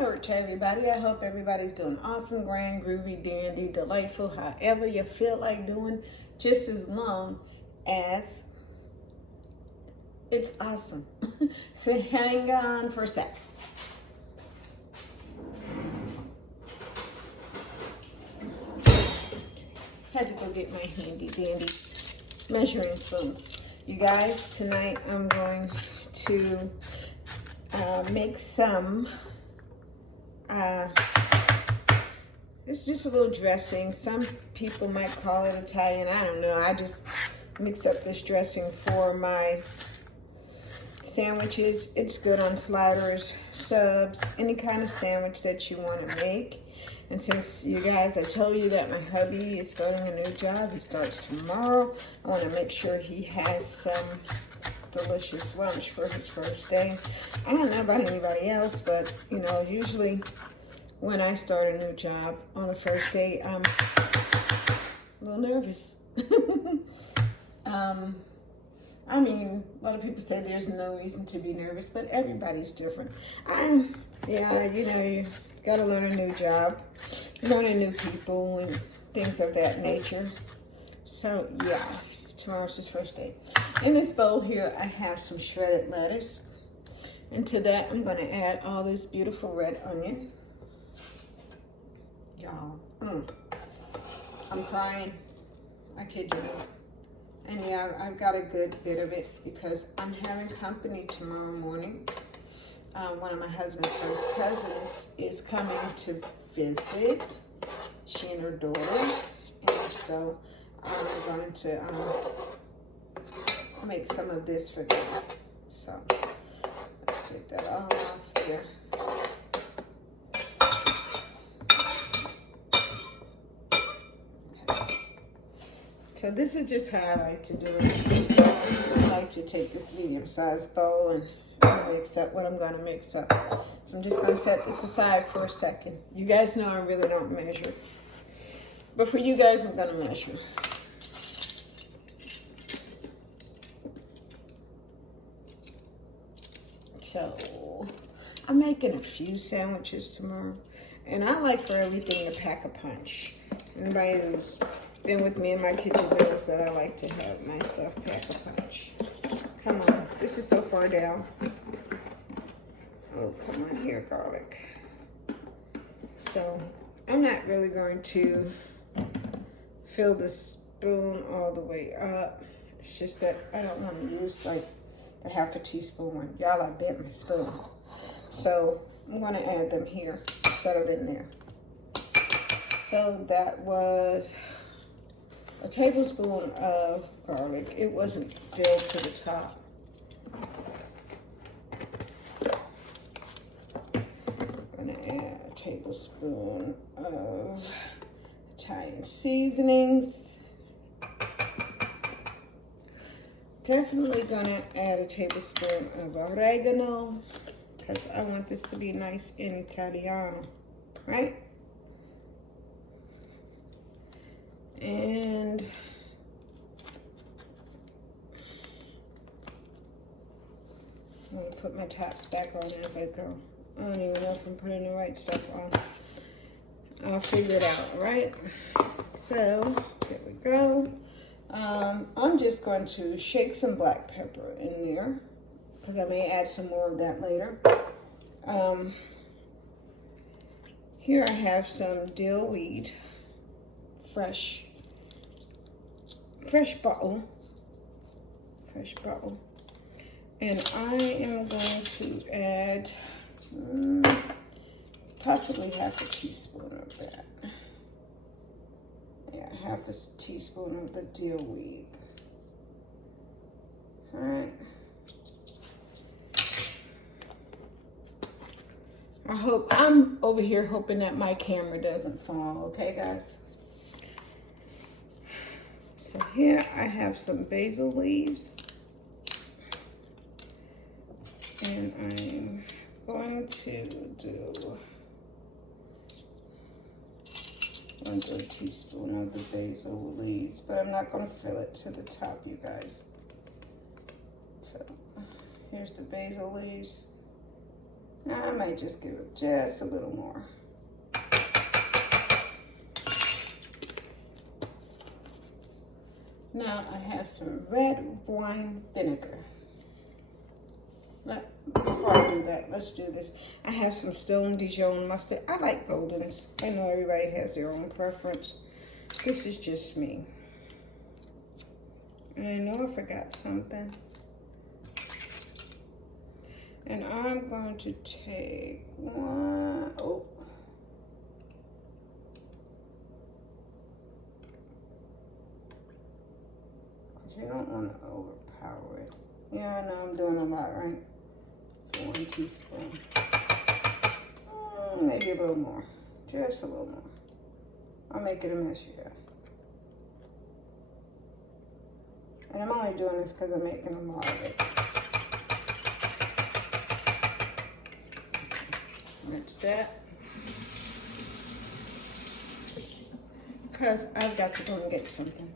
Lord to everybody. I hope everybody's doing awesome, grand, groovy, dandy, delightful, however you feel like doing, just as long as it's awesome. So hang on for a sec. Had to go get my handy dandy measuring spoons. You guys, tonight I'm going to make some, it's just a little dressing. Some people might call it Italian. I don't know. I just mix up this dressing for my sandwiches. It's good on sliders, subs, any kind of sandwich that you want to make. And since you guys, I told you that my hubby is starting a new job. He starts tomorrow. I want to make sure he has some delicious lunch for his first day. I don't know about anybody else, but you know, usually when I start a new job on the first day, I'm a little nervous. I mean, a lot of people say there's no reason to be nervous, but everybody's different. Yeah, you know, you gotta learn a new job, learning new people and things of that nature. So yeah, tomorrow's his first day. In this bowl here, I have some shredded lettuce. And to that, I'm gonna add all this beautiful red onion. Y'all, I'm crying. I kid you not. And yeah, I've got a good bit of it because I'm having company tomorrow morning. One of my husband's first cousins is coming to visit. She and her daughter. And so I'm going to make some of this for them. So let's get that all off there. So this is just how I like to do it. I like to take this medium-sized bowl and mix up what I'm going to mix up. So I'm just going to set this aside for a second. You guys know I really don't measure. But for you guys, I'm going to measure. So I'm making a few sandwiches tomorrow. And I like for everything to pack a punch. Anybody who's been with me in my kitchen knows that I like to have my stuff pack a punch. Come on, this is so far down. Oh, come on here, garlic. So I'm not really going to fill the spoon all the way up. It's just that I don't want to use like the half a teaspoon one. Y'all, I bent my spoon. So I'm going to add them here, set them in there. So that was a tablespoon of garlic. It wasn't filled to the top. I'm going to add a tablespoon of Italian seasonings. Definitely going to add a tablespoon of oregano because I want this to be nice and Italiano, right? And I'm going to put my tops back on as I go. I don't even know if I'm putting the right stuff on. I'll figure it out, all right? So, there we go. I'm just going to shake some black pepper in there because I may add some more of that later. Here I have some dill weed, fresh bottle, and I am going to add possibly half a teaspoon of that. Yeah, half a teaspoon of the dill weed. All right. I'm over here hoping that my camera doesn't fall, okay, guys? So here I have some basil leaves. And I'm going to do 1/3 teaspoon of the basil leaves, but I'm not going to fill it to the top, you guys. So here's the basil leaves. I might just give it just a little more. Now I have some red wine vinegar. Before I do that, let's do this. I have some Stone Dijon mustard. I like Goldens. I know everybody has their own preference. This is just me. And I know I forgot something. And I'm going to take one. Oh. Because you don't want to overpower it. Yeah, I know I'm doing a lot, right? 1 teaspoon. Maybe a little more. Just a little more. I'll make it a mess, you guys. And I'm only doing this because I'm making a lot of it. Rinse that. Because I've got to go and get something.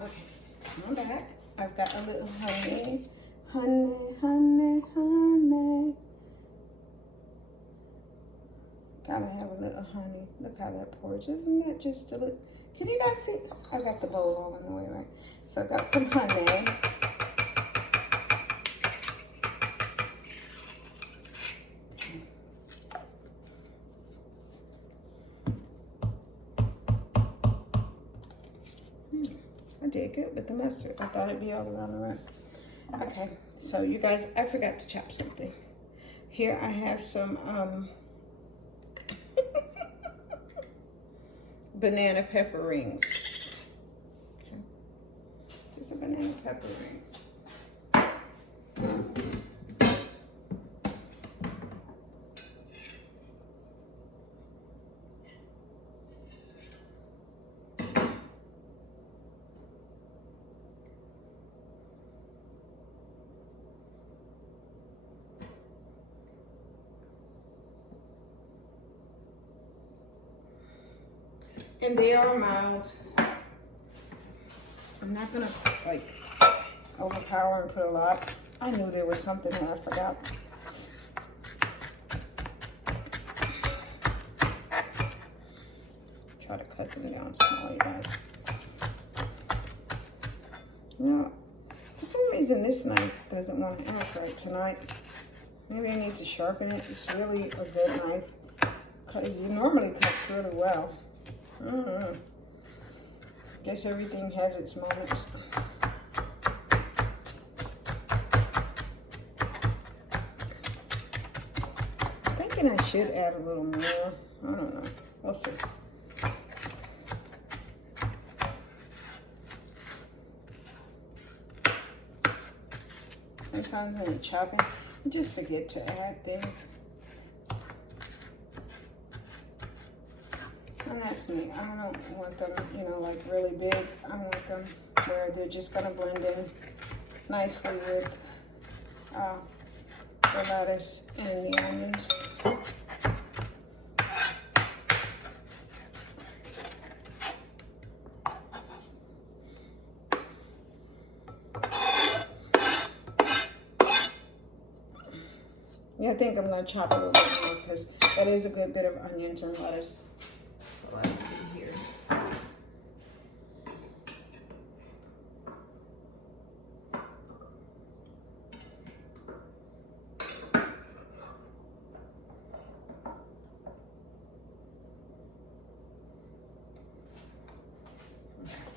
Okay, so I'm back. I've got a little honey. Honey, honey, honey. Gotta have a little honey. Look how that pours. Isn't that just a little? Can you guys see? I got the bowl all in the way, right? So I've got some honey. I did good with the mustard. I thought it'd be all around the room. Okay, so you guys, I forgot to chop something. Here I have some banana pepper rings. Okay. Just a banana pepper rings. And they are mild. I'm not gonna like overpower and put a lot. I knew there was something that I forgot. Try to cut them down small, you guys. You know, for some reason this knife doesn't want to act right tonight. Maybe I need to sharpen it. It's really a good knife. It normally cuts really well. Guess everything has its moments. I'm thinking I should add a little more. I don't know. We'll see. Sometimes when you're chopping, you just forget to add things. And that's me. I don't want them, you know, like really big. I want them where they're just going to blend in nicely with the lettuce and the onions. Yeah, I think I'm going to chop a little bit more because that is a good bit of onions and lettuce. Let's see here.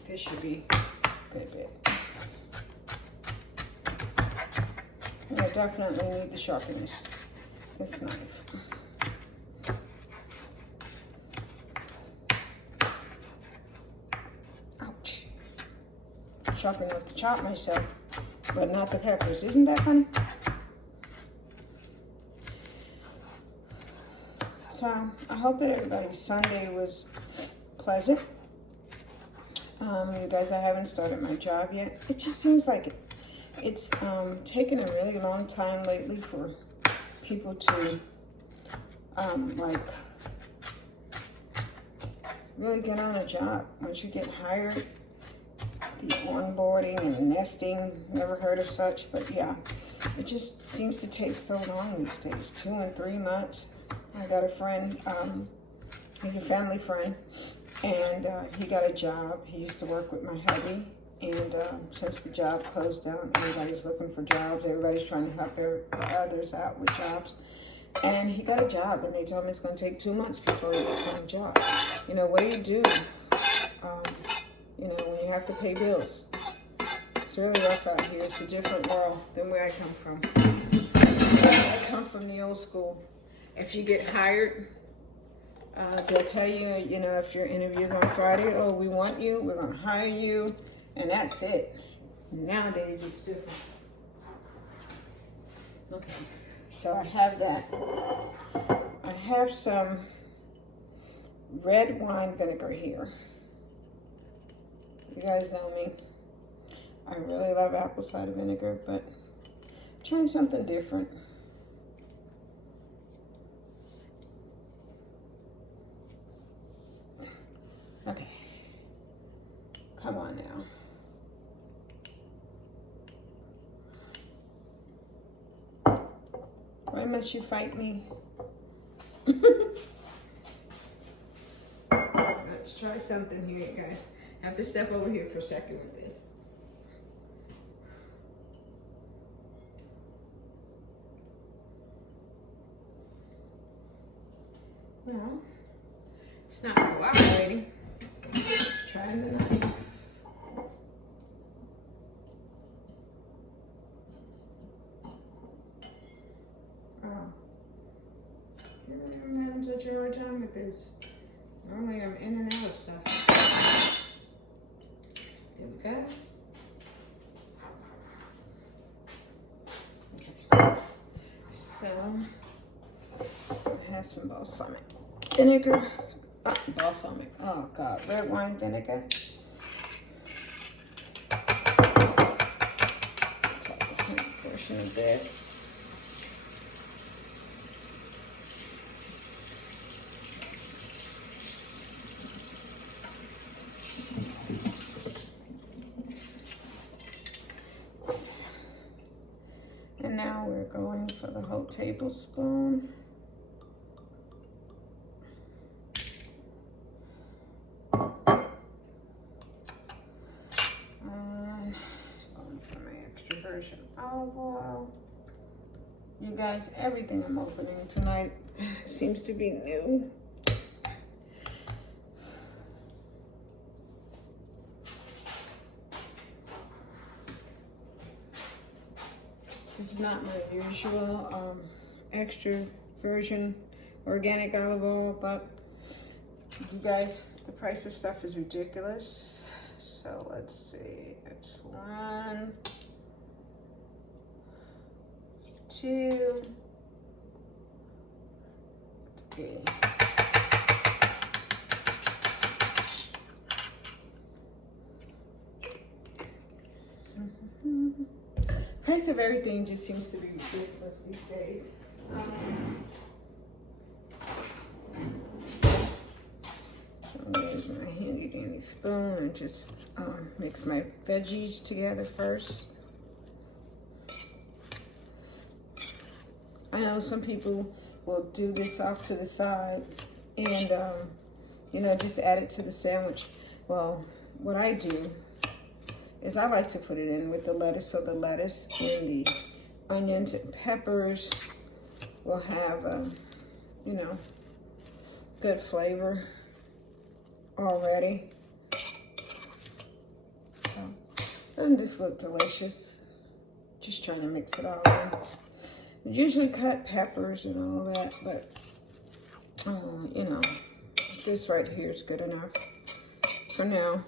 This should be a good bit. I definitely need the sharpness. This knife. Sharp enough to chop myself, but not the peppers. Isn't that funny? So I hope that everybody's Sunday was pleasant. You guys, I haven't started my job yet. It just seems like it's taken a really long time lately for people to like really get on a job. Once you get hired, the onboarding and nesting, never heard of such, but yeah, it just seems to take so long these days, 2 and 3 months. I got a friend, he's a family friend, and he got a job. He used to work with my hubby, and since the job closed down, everybody's looking for jobs. Everybody's trying to help others out with jobs. And he got a job, and they told him it's going to take 2 months before he gets on a job. You know, what do? You know, when you have to pay bills. It's really rough out here. It's a different world than where I come from. I come from the old school. If you get hired, they'll tell you, you know, if your interview's on Friday, oh, we want you, we're going to hire you, and that's it. Nowadays, it's different. Okay, so I have that. I have some red wine vinegar here. You guys know me. I really love apple cider vinegar, but I'm trying something different. Okay. Come on now. Why must you fight me? Let's try something here, you guys. I have to step over here for a second with this. Well, it's not cooperating. Trying the knife. Oh. I'm having such a hard time with this. Normally I'm in and out of stuff. There we go. Okay. So I have some balsamic vinegar. Balsamic. Oh God, red wine vinegar. Take a portion of this. And now we're going for the whole tablespoon. Olive oil. You guys, everything I'm opening tonight seems to be new. This is not my usual extra virgin organic olive oil, but you guys, the price of stuff is ridiculous. So let's see, it's 1, 2, 3. Price of everything just seems to be ridiculous these days. So there's my handy dandy spoon and just mix my veggies together first. I know some people will do this off to the side and, you know, just add it to the sandwich. Well, what I do is I like to put it in with the lettuce, so the lettuce and the onions and peppers will have, you know, good flavor already. So, doesn't this look delicious? Just trying to mix it all in. I usually cut peppers and all that, but, you know, this right here is good enough for now.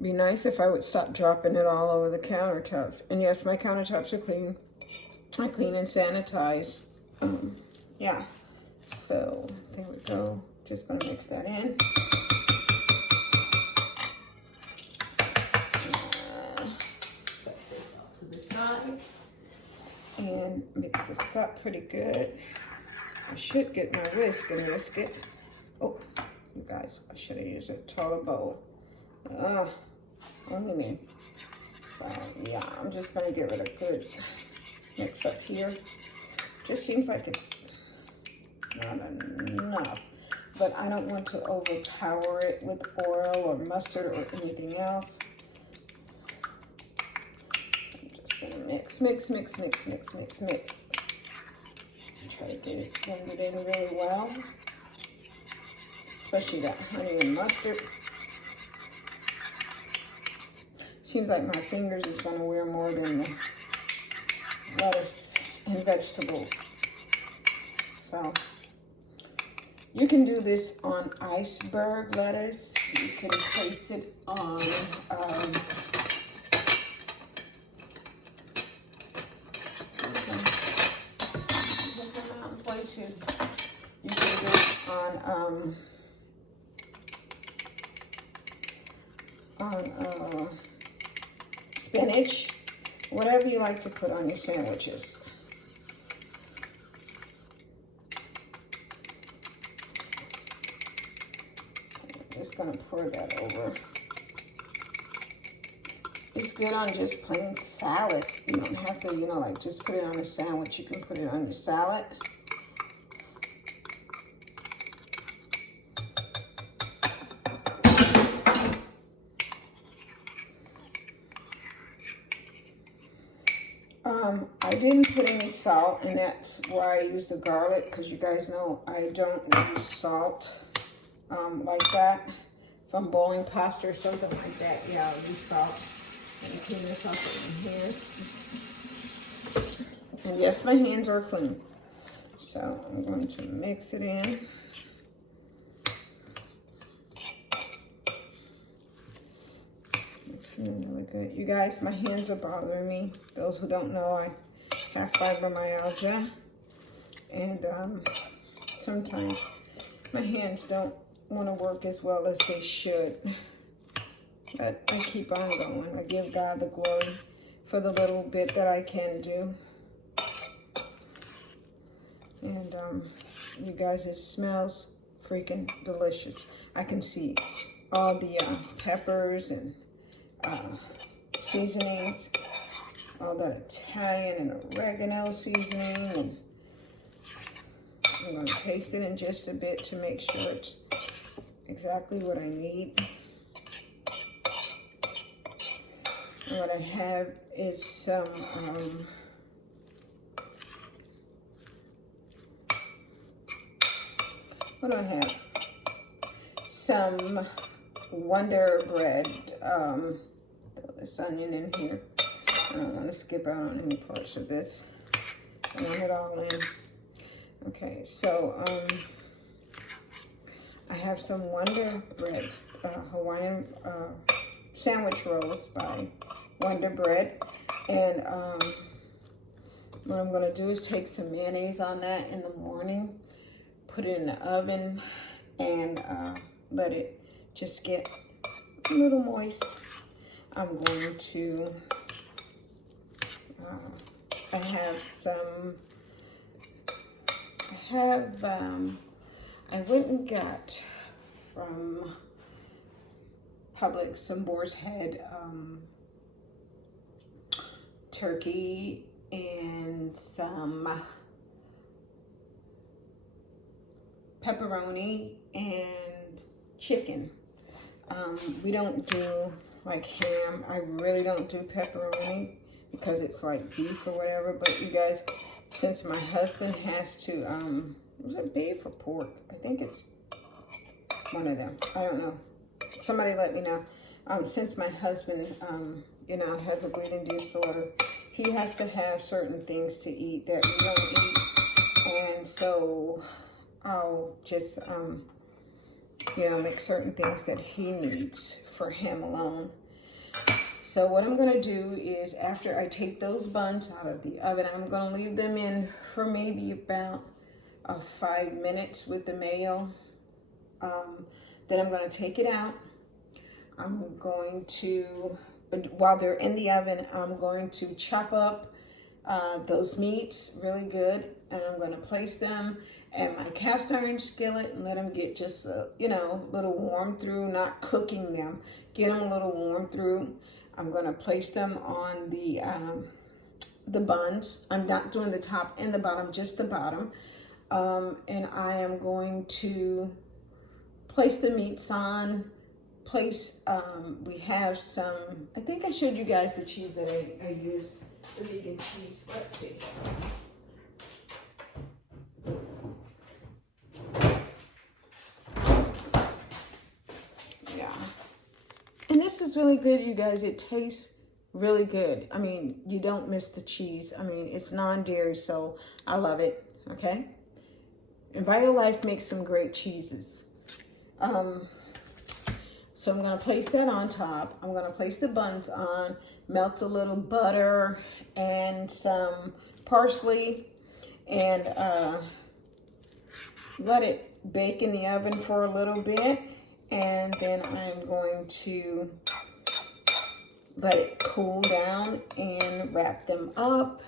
Be nice if I would stop dropping it all over the countertops. And yes, my countertops are clean. I clean and sanitize. Yeah. So there we go. Just gonna mix that in. Set this off to the side and mix this up pretty good. I should get my whisk and whisk it. Oh, you guys, I should have used a taller bowl. Only me. So, yeah, I'm just going to give it a good mix up here. Just seems like it's not enough. But I don't want to overpower it with oil or mustard or anything else. So I'm just going to mix. Try to get it blended in really well. Especially that honey and mustard. Seems like my fingers is going to wear more than the lettuce and vegetables. So you can do this on iceberg lettuce. You can place it on you can do it on spinach, whatever you like to put on your sandwiches. I'm just gonna pour that over. It's good on just plain salad. You don't have to, like just put it on a sandwich. You can put it on your salad. I didn't put any salt, and that's why I use the garlic, because you guys know I don't use salt like that. If I'm boiling pasta or something like that, yeah, I'll use salt. Let me clean this off with my hands. And yes, my hands are clean. So I'm going to mix it in. Really good. You guys, my hands are bothering me. Those who don't know, I have fibromyalgia, and sometimes my hands don't want to work as well as they should, but I keep on going. I give God the glory for the little bit that I can do. And you guys, it smells freaking delicious. I can see all the peppers and seasonings, all that Italian and oregano seasoning, and I'm going to taste it in just a bit to make sure it's exactly what I need. And what I have is some what do I have? Some Wonder Bread. Throw this onion in here. I don't want to skip out on any parts of this. I want it all in. Okay, so I have some Wonder Bread, Hawaiian sandwich rolls by Wonder Bread. And what I'm going to do is take some mayonnaise on that in the morning, put it in the oven, and let it just get a little moist. I'm going to, I went and got from Publix some boar's head turkey and some pepperoni and chicken. We don't do like ham. I really don't do pepperoni because it's like beef or whatever. But you guys, since my husband has to, was it beef or pork? I think it's one of them. I don't know. Somebody let me know. Since my husband, has a bleeding disorder, he has to have certain things to eat that we don't eat. And so I'll just, make certain things that he needs for him alone. So what I'm going to do is, after I take those buns out of the oven, I'm going to leave them in for maybe about 5 minutes with the mayo. Then I'm going to take it out. I'm going to, while they're in the oven, I'm going to chop up those meats really good, and I'm going to place them in my cast iron skillet and let them get just a little warm through, not cooking them, get them a little warm through. I'm going to place them on the buns. I'm not doing the top and the bottom, just the bottom. And I am going to place the meats on. We have some, I think I showed you guys the cheese that I use, the vegan cheese. Let's see. Yeah. And this is really good, you guys. It tastes really good. I mean, you don't miss the cheese. I mean, it's non-dairy, so I love it. Okay. And Violife makes some great cheeses. So I'm going to place that on top. I'm going to place the buns on, melt a little butter and some parsley, and let it bake in the oven for a little bit. And then I'm going to let it cool down and wrap them up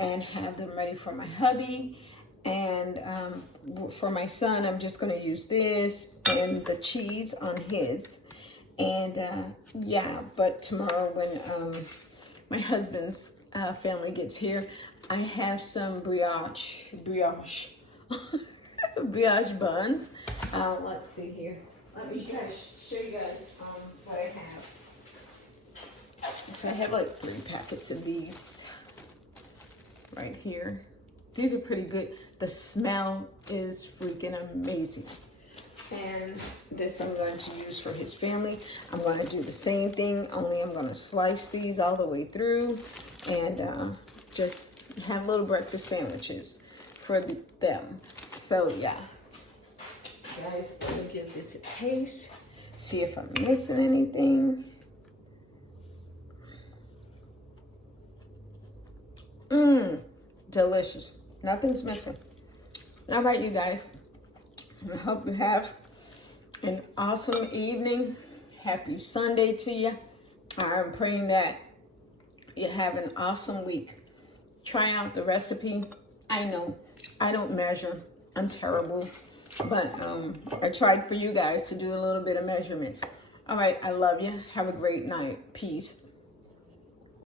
and have them ready for my hubby. And for my son, I'm just going to use this and the cheese on his. And yeah, but tomorrow when my husband's family gets here, I have some brioche brioche buns. Let's see here. Let me show you guys what I have. So I have like 3 packets of these right here. These are pretty good. The smell is freaking amazing. And this I'm going to use for his family. I'm going to do the same thing, only I'm going to slice these all the way through and just have little breakfast sandwiches for them. So yeah, guys, let me give this a taste, see if I'm missing anything. Delicious. Nothing's missing. All right, you guys. I hope you have an awesome evening. Happy Sunday to you. I'm praying that you have an awesome week. Try out the recipe. I know I don't measure. I'm terrible. But I tried for you guys to do a little bit of measurements. All right, I love you. Have a great night. Peace.